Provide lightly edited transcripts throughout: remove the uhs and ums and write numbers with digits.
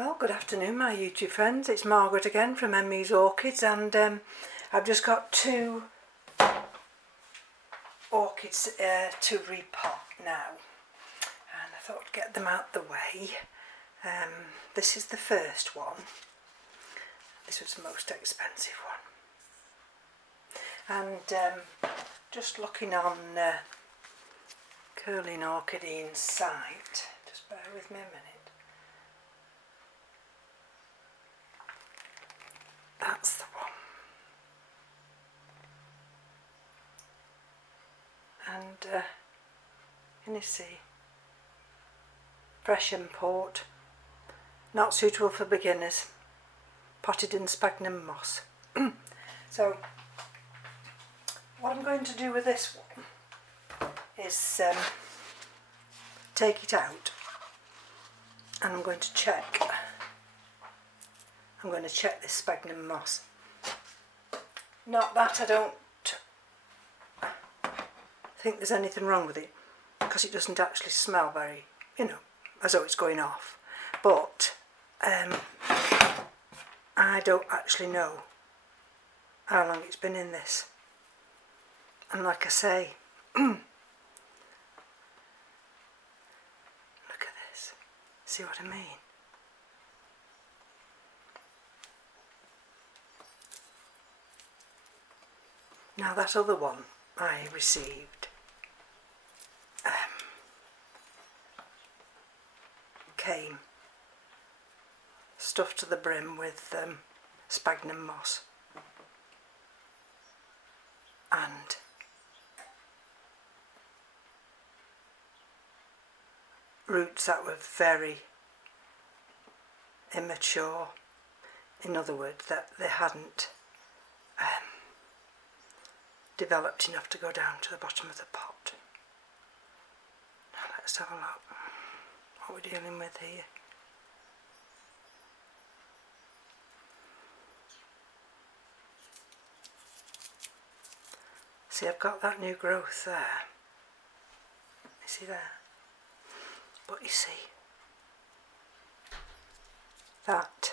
Well, good afternoon my YouTube friends, it's Margaret again from M.E.s Orchids, and I've just got two orchids to repot now, and I thought I'd get them out the way. This is the first one. This was the most expensive one, and just looking on Rhyncattleanthe site, just bear with me a minute. That's the one. And can you see? Fresh import, not suitable for beginners, potted in sphagnum moss. So what I'm going to do with this one is take it out, and I'm going to check. I'm going to check this sphagnum moss. Not that I don't think there's anything wrong with it, because it doesn't actually smell very, as though it's going off. But I don't actually know how long it's been in this. And like I say, look at this. See what I mean? Now that other one I received came stuffed to the brim with sphagnum moss and roots that were very immature. In other words, that they hadn't developed enough to go down to the bottom of the pot. Now let's have a look what we're dealing with here. See, I've got that new growth there. You see there? But you see, that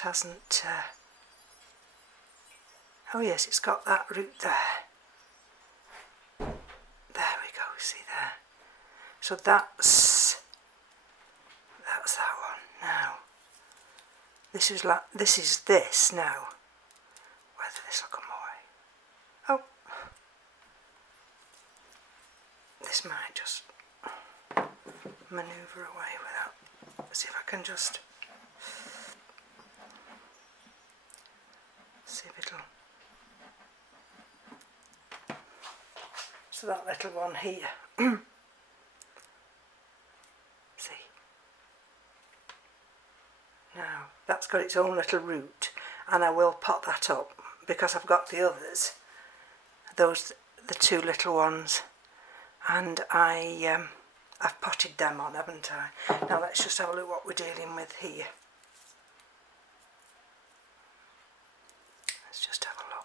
hasn't oh yes, it's got that root there. There we go, see there. So that's that one. Now, this is this now. Whether this will come away. Oh, this might just manoeuvre away without. Let's see if I can just see if it'll. So that little one here, see, now that's got its own little root, and I will pot that up because I've got the others, the two little ones, and I've potted them on, haven't I? Now let's just have a look what we're dealing with here. Let's just have a look.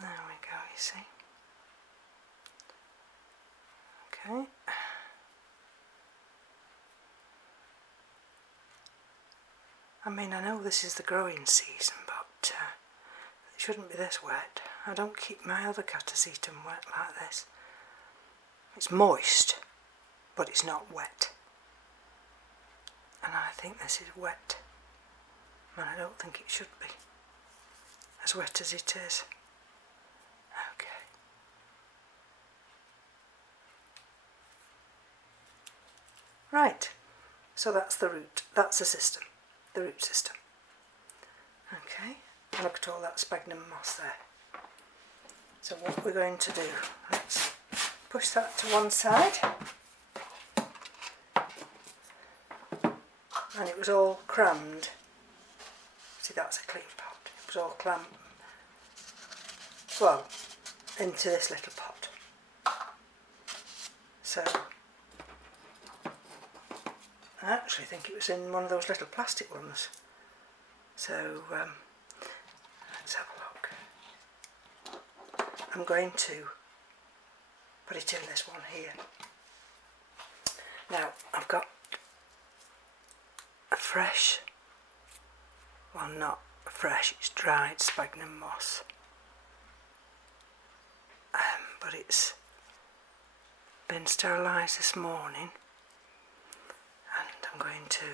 There we go, you see. Okay. I mean, I know this is the growing season, but it shouldn't be this wet. I don't keep my other Catasetum wet like this. It's moist, but it's not wet. And I think this is wet. And I don't think it should be as wet as it is. Okay. Right, so that's the root, that's the system, the root system. Okay, and look at all that sphagnum moss there. So what we're going to do, let's push that to one side. And it was all crammed. See, that's a clean pot. It was all crammed, well, into this little pot. So I actually think it was in one of those little plastic ones. So let's have a look. I'm going to put it in this one here. Now I've got a fresh, well not fresh, it's dried sphagnum moss, but it's been sterilised this morning, and I'm going to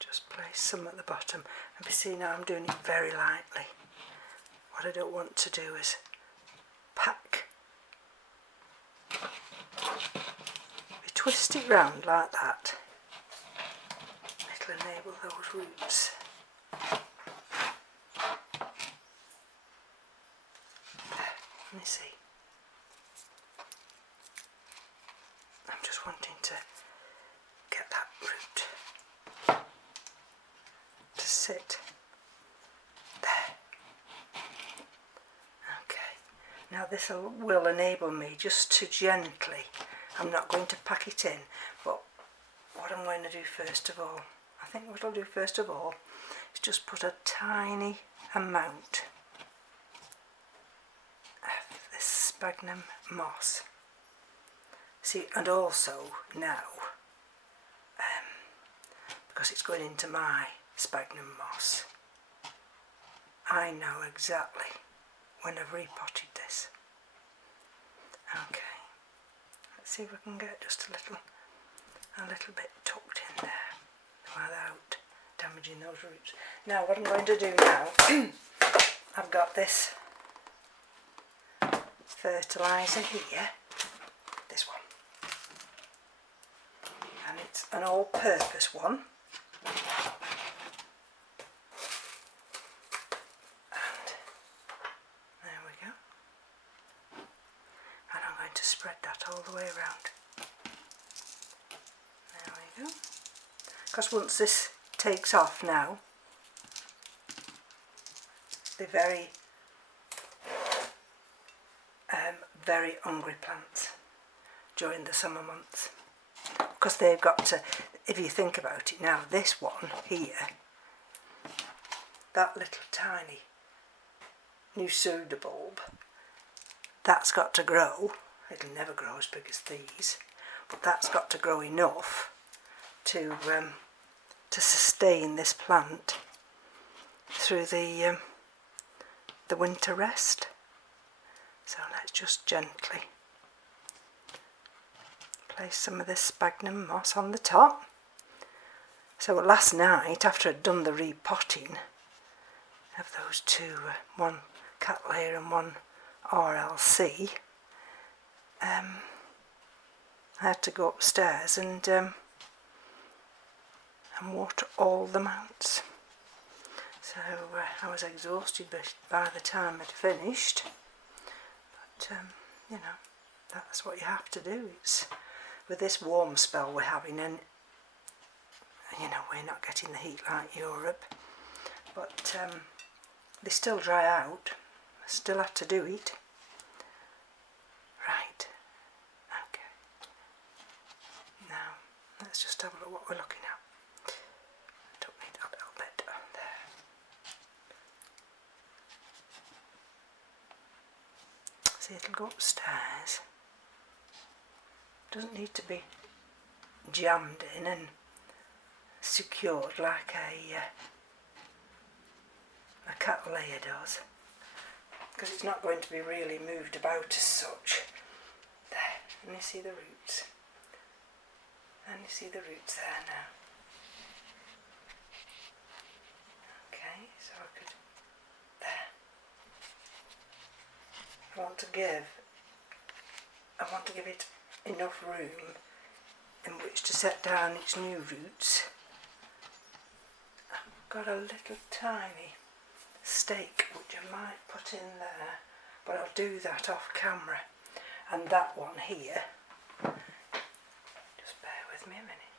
just place some at the bottom. And you see now I'm doing it very lightly. What I don't want to do is pack. You twist it round like that, it'll enable those roots. Let me see. I'm just wanting to get that root to sit there. Okay. Now this will enable me just to gently, I'm not going to pack it in, but what I'm going to do first of all, I think what I'll do first of all is just put a tiny amount of this sphagnum moss. See, and also now, because it's going into my sphagnum moss, I know exactly when I've repotted this. Okay, let's see if we can get just a little bit tucked in there without damaging those roots. Now what I'm going to do now, I've got this fertiliser here, this one, and it's an all-purpose one, and there we go, and I'm going to spread that all the way around. There we go, because once this takes off now, they're very hungry plants during the summer months, because they've got to, if you think about it now, this one here, that little tiny new pseudo bulb, that's got to grow. It'll never grow as big as these, but that's got to grow enough to sustain this plant through the winter rest. So let's just gently place some of this sphagnum moss on the top. So last night, after I'd done the repotting of those two, one Cattleya and one RLC, I had to go upstairs and water all the mounts. So I was exhausted by the time I'd finished. But you know, that's what you have to do. It's with this warm spell we're having, and you know, we're not getting the heat like Europe, but they still dry out. I still have to do it. Right, okay. Now let's just have a look what we're looking at. I don't need a little bit there. See, it'll go upstairs. Doesn't need to be jammed in and secured like a Cattleya does, because it's not going to be really moved about as such. There, and you see the roots, and you see the roots there now. Okay, so I could, there. I want to give it enough room in which to set down its new roots. I've got a little tiny stake which I might put in there, but I'll do that off camera. And that one here, just bear with me a minute.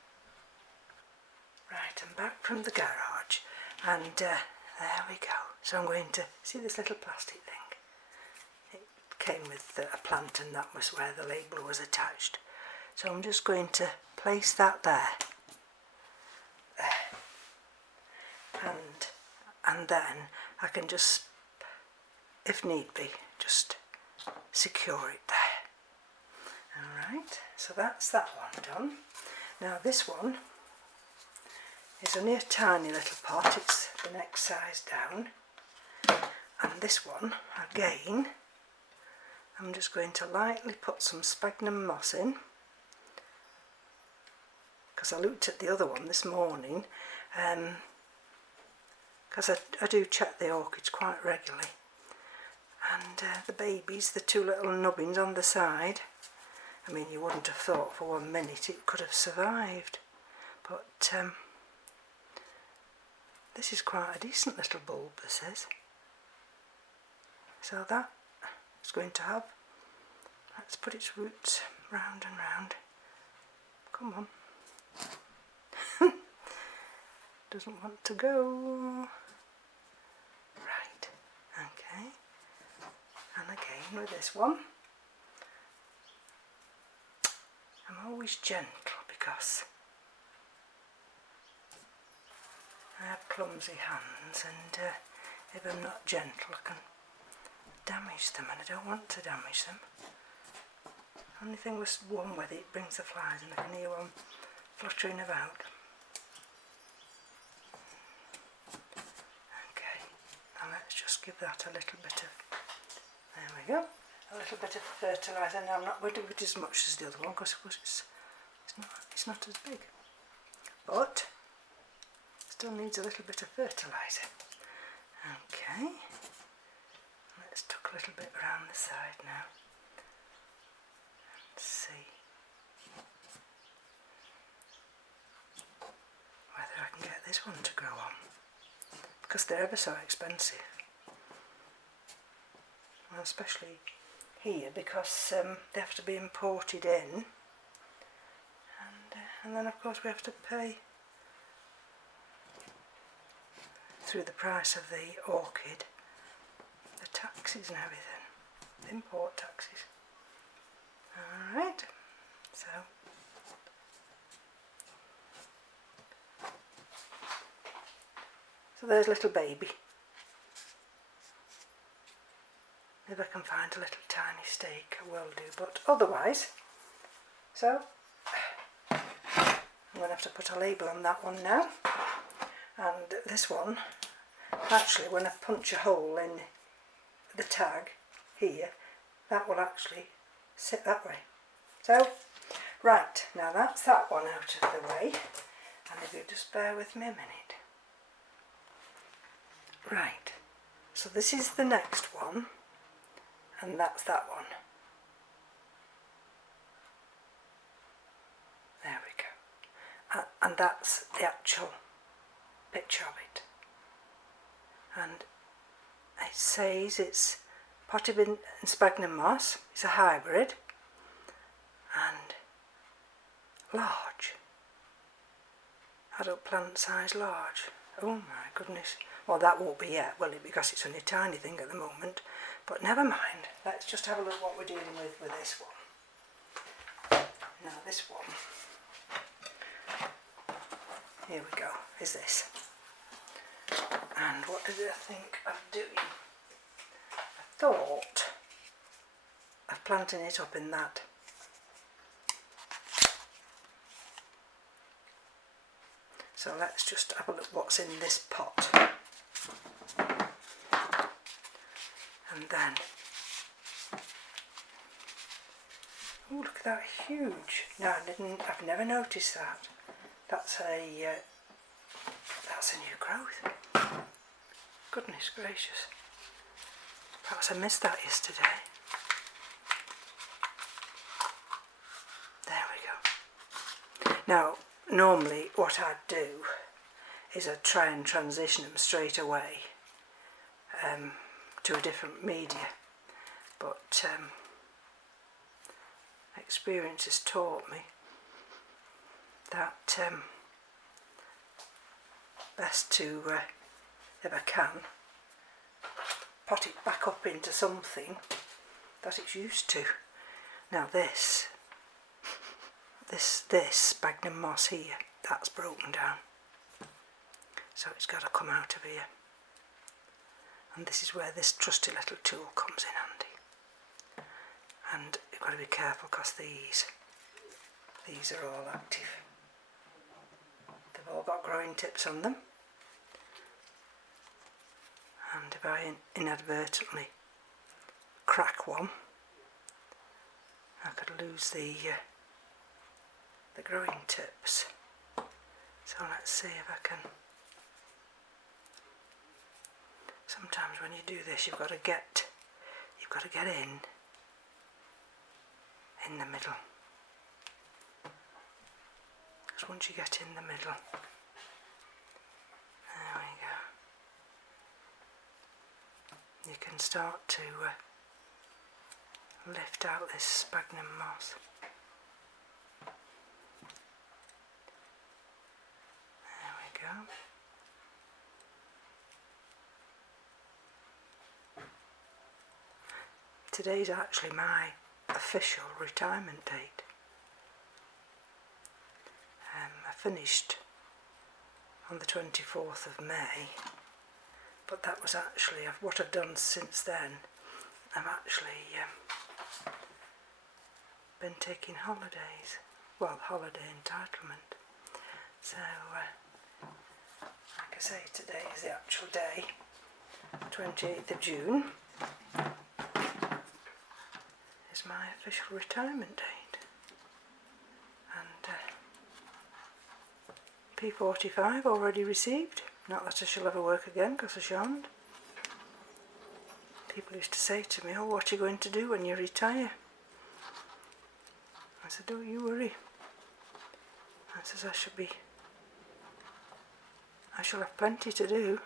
Right, I'm back from the garage, and there we go. So I'm going to, see this little plastic thing? It came with a plant, and that was where the label was attached. So I'm just going to place that there. And then I can just if need be, just secure it there. Alright, so that's that one done. Now this one is only a tiny little pot, it's the next size down. And this one, again, I'm just going to lightly put some sphagnum moss in, because I looked at the other one this morning, because I do check the orchids quite regularly, and the babies, the two little nubbins on the side, I mean, you wouldn't have thought for 1 minute it could have survived, but this is quite a decent little bulb, this is. So that is going to have, let's put its roots round and round. Come on. Doesn't want to go. Right, okay. And again with this one, I'm always gentle because I have clumsy hands, and if I'm not gentle I can damage them, and I don't want to damage them. Only thing with one with it brings the flies, and I can hear one fluttering about. Okay, now let's just give that a little bit of, there we go, a little bit of fertiliser. Now I'm not going to do it as much as the other one because it's not as big, but still needs a little bit of fertiliser. Okay. Let's tuck a little bit around the side now and see whether I can get this one to grow on, because they're ever so expensive, well, especially here because they have to be imported in, and then of course we have to pay through the price of the orchid the taxes and everything, the import taxes. Alright, so there's little baby. If I can find a little tiny stake I will do, but otherwise, so I'm going to have to put a label on that one now, and this one, actually when I punch a hole in the tag here, that will actually sit that way. So, right, now that's that one out of the way, and if you just bear with me a minute. Right, so this is the next one, and that's that one. There we go. And that's the actual picture of it. And it says it's potted in sphagnum moss, it's a hybrid, and large. Adult plant size large. Oh my goodness. Well, that won't be yet, will it, because it's only a tiny thing at the moment. But never mind. Let's just have a look what we're dealing with this one. Now this one, here we go, is this. And what did I think of doing? I thought of planting it up in that. So let's just have a look what's in this pot. And then, oh, look at that, huge. No, I've never noticed that. That's a new growth. Goodness gracious. Perhaps I missed that yesterday. There we go. Now, normally what I'd do is I'd try and transition them straight away to a different media, but experience has taught me that best to, if I can, pot it back up into something that it's used to. Now this sphagnum moss here, that's broken down, so it's got to come out of here. And this is where this trusty little tool comes in handy. And you've got to be careful because these are all active. They've all got growing tips on them. And if I inadvertently crack one, I could lose the growing tips. So let's see if I can. Sometimes when you do this, you've got to get in the middle. Because once you get in the middle, there we go. You can start to lift out this sphagnum moss. There we go. Today's actually my official retirement date. I finished on the 24th of May, but that was actually what I've done since then. I've actually been taking holidays, well, holiday entitlement. So, like I say, today is the actual day, 28th of June, is my official retirement date. And P45 already received. Not that I shall ever work again, because I shan't. People used to say to me, oh, what are you going to do when you retire? I said, don't you worry. I says, I shall have plenty to do.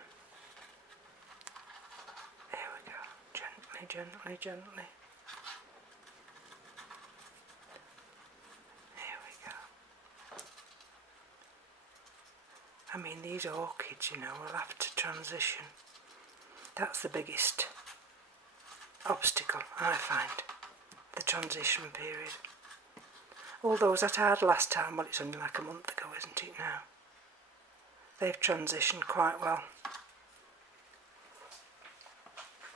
There we go. Gently, gently, gently. I mean, these orchids, you know, will have to transition. That's the biggest obstacle, I find, the transition period. All those that I had last time, well, it's only like a month ago, isn't it now? They've transitioned quite well.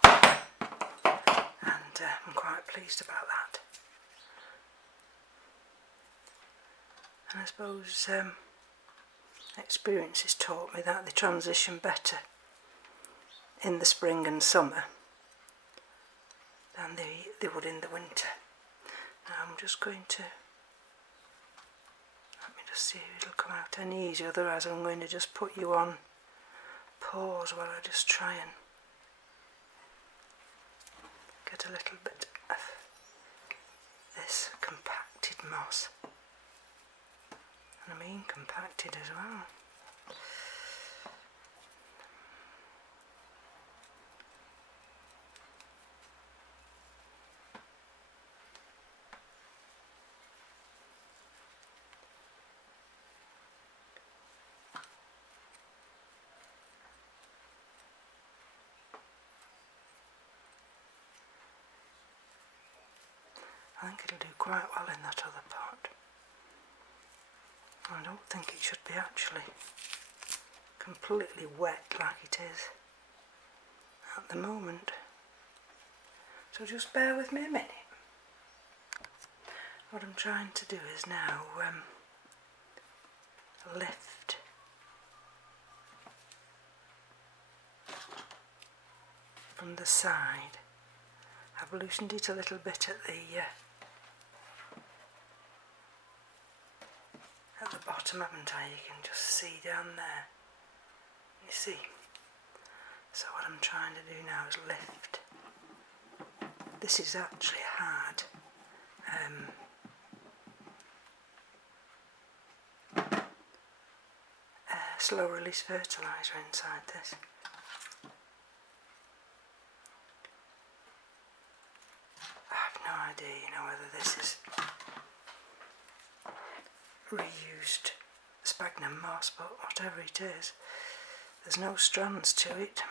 And I'm quite pleased about that. And I suppose experience has taught me that they transition better in the spring and summer than they would in the winter. Now I'm just going to, let me just see if it'll come out any easier, otherwise I'm going to just put you on pause while I just try and get a little bit of this compacted moss. And I mean compacted as well. I think it'll do quite well in that other pot. I don't think it should be actually completely wet like it is at the moment. So just bear with me a minute. What I'm trying to do is now lift from the side. I've loosened it a little bit at the bottom, haven't I? You can just see down there. You see? So what I'm trying to do now is lift. This is actually hard. Slow release fertiliser inside this. I have no idea, you know, whether this is reused sphagnum moss, but whatever it is, there's no strands to it.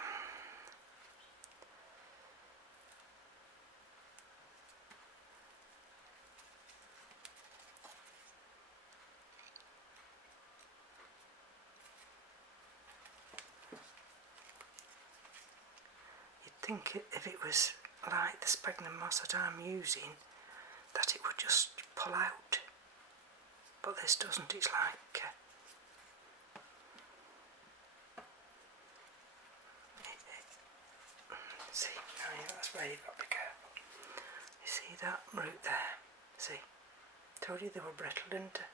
think if it was like the sphagnum moss that I'm using, that it would just pull out, but this doesn't. It's like see, oh yeah, that's where you've got to be careful. You see that root there? See, told you they were brittle, didn't I?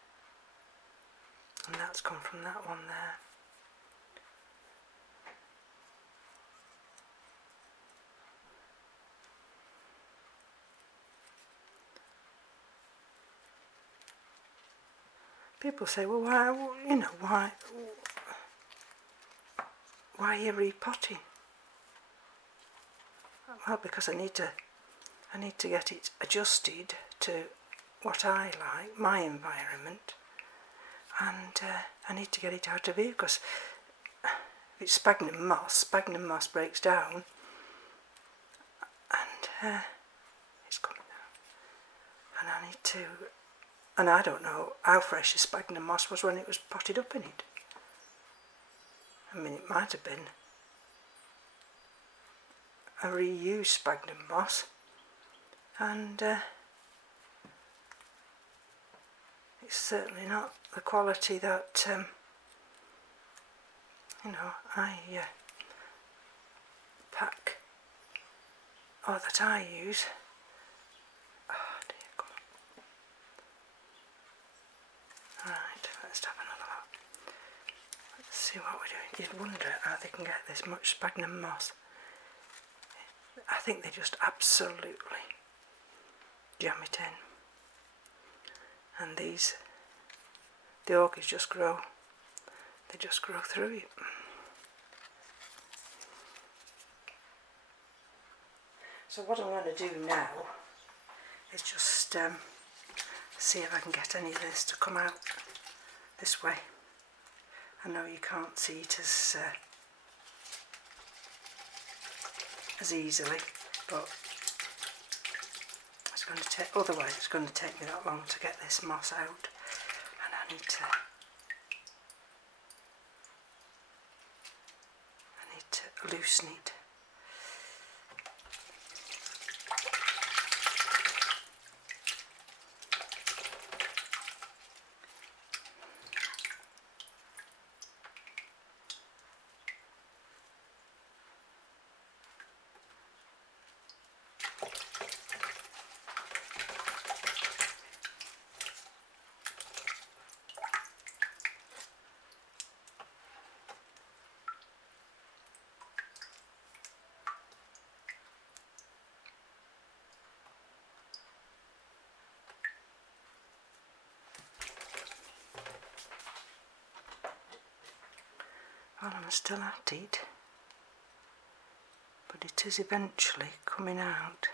And that's come from that one there. People say, well, why, you know, why are you repotting? Well, because I need to get it adjusted to what I like, my environment, and I need to get it out of here, because if it's sphagnum moss breaks down, and it's coming down, and I need to, and I don't know how fresh the sphagnum moss was when it was potted up in it. I mean, it might have been a reused sphagnum moss, and it's certainly not the quality that you know, I pack, or that I use. Oh dear, come on. Right, let's have another look. Let's see what we're doing. You'd wonder how they can get this much sphagnum moss. I think they just absolutely jam it in. And the orchids just grow. They just grow through it. So what I'm going to do now is just see if I can get any of this to come out this way. I know you can't see it as easily, but it's going to take, otherwise it's going to take me that long to get this moss out, and I need to loosen it. Well, I'm still at it, but it is eventually coming out.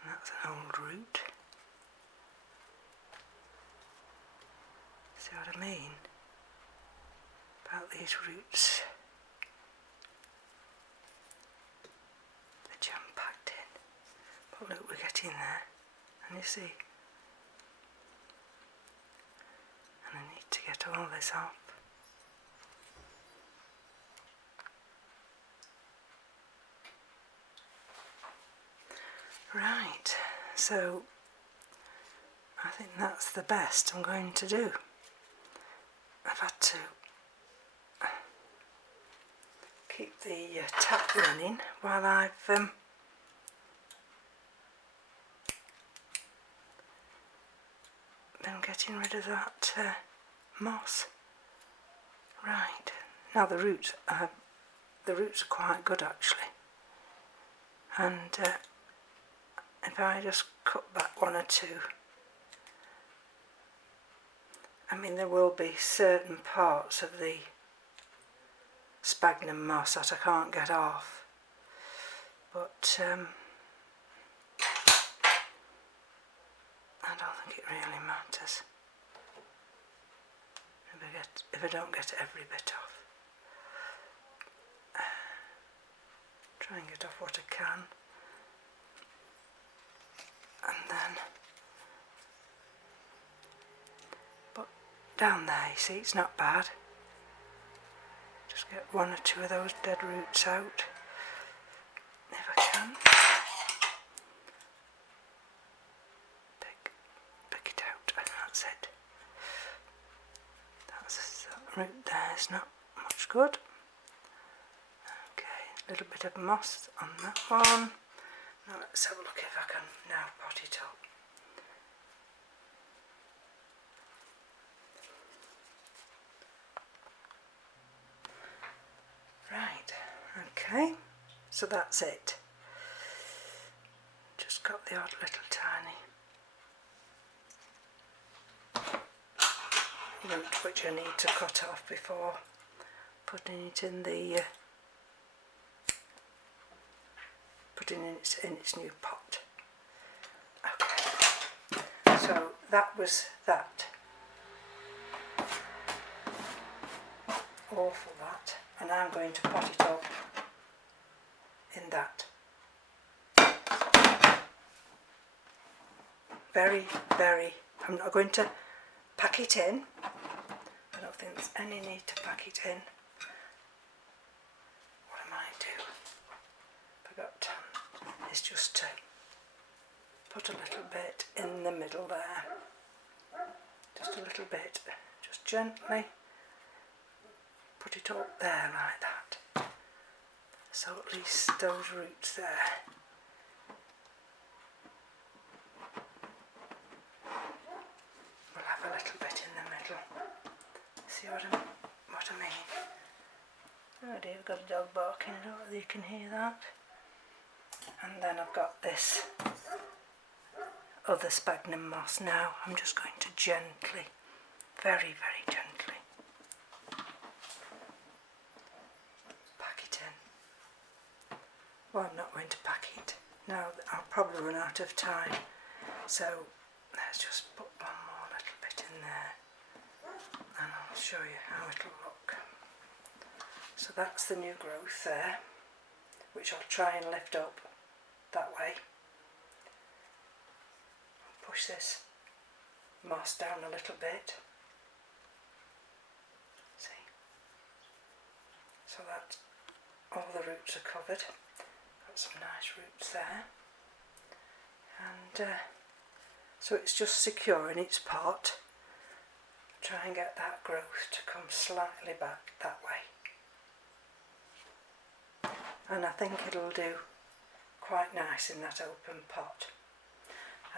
And that's an old root. See what I mean about these roots? They're jam-packed in. But look, we're getting there, and you see. And I need to get all this off. Right, so I think that's the best I'm going to do. I've had to keep the tap running while I've been getting rid of that moss. Right, now the roots are quite good actually, and if I just cut back one or two, I mean there will be certain parts of the sphagnum moss that I can't get off, but I don't think it really matters if I don't get every bit off. Try and get off what I can, and then, but down there you see it's not bad, just Just get one or two of those dead roots out if I can. Pick it out, that's it. That root there is not much good. Okay, a little bit of moss on that one. Now let's have a look if I can now pot it up. Right, okay, so that's it. Just got the odd little tiny root which I need to cut off before putting it in the in its new pot. Okay, so that was that. All for that, and I'm going to pot it up in that. I'm not going to pack it in. I don't think there's any need to pack it in. What I might do, if I got time, is just to put a little bit in the middle there. Just a little bit, just gently put it up there like that. So at least those roots there. We'll have a little bit in the middle. See what I mean? Oh dear, I've got a dog barking, I don't know whether you can hear that. And then I've got this other sphagnum moss now. I'm just going to gently, very gently, pack it in. Well, I'm not going to pack it. Now I'll probably run out of time. So let's just put one more little bit in there and I'll show you how it'll look. So that's the new growth there, which I'll try and lift up that way. Push this moss down a little bit. See? So that all the roots are covered. Got some nice roots there. And so it's just secure in its pot. Try and get that growth to come slightly back that way. And I think it'll do quite nice in that open pot.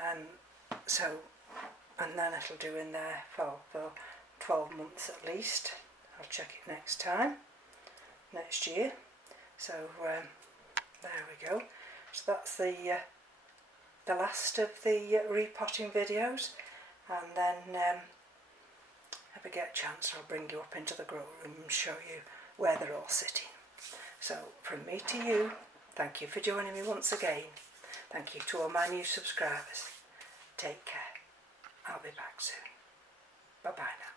And then it'll do in there for 12 months at least. I'll check it next time, next year. So there we go. So that's the last of the repotting videos, and then if I get a chance I'll bring you up into the grow room and show you where they're all sitting. So from me to you, thank you for joining me once again. Thank you to all my new subscribers. Take care. I'll be back soon. Bye bye now.